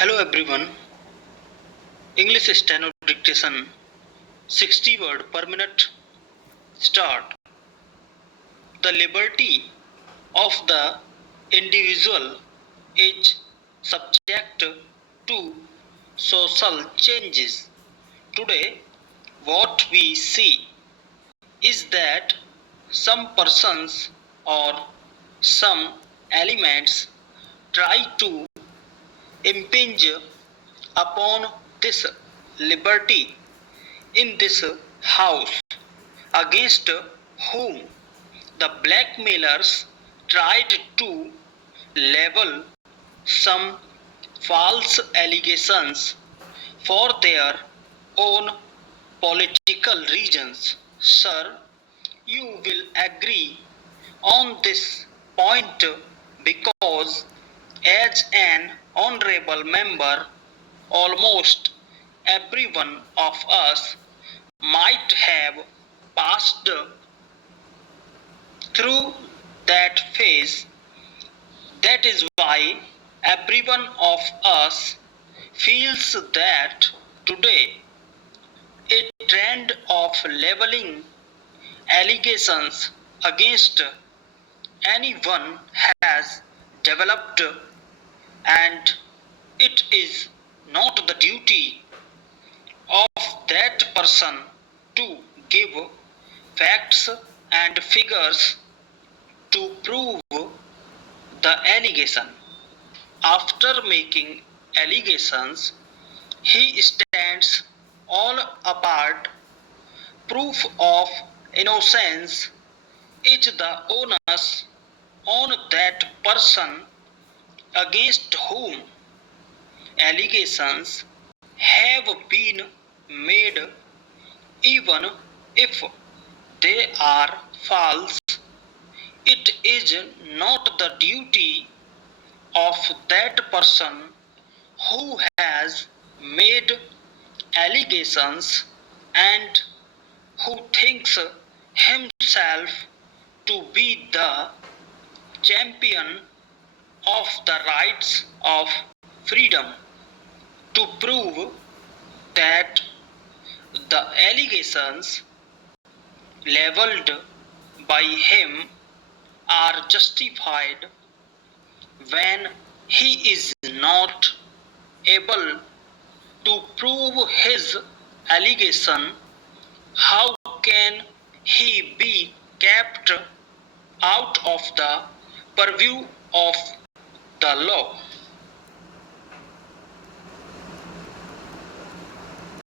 Hello everyone. English Steno Dictation 60 word per minute. Start. The liberty of the individual is subject to social changes. Today, what we see is that some persons or some elements try to impinge upon this liberty in this house, against whom the blackmailers tried to level some false allegations for their own political reasons. Sir, you will agree on this point because as an honorable member, almost every one of us might have passed through that phase. That is why every one of us feels that today a trend of leveling allegations against anyone has developed, and it is not the duty of that person to give facts and figures to prove the allegation. After making allegations, he stands all apart. Proof of innocence is the onus on that person against whom allegations have been made, even if they are false. It is not the duty of that person who has made allegations and who thinks himself to be the champion of the rights of freedom to prove that the allegations leveled by him are justified when he is not able to prove his allegation. How can he be kept out of the purview of the law?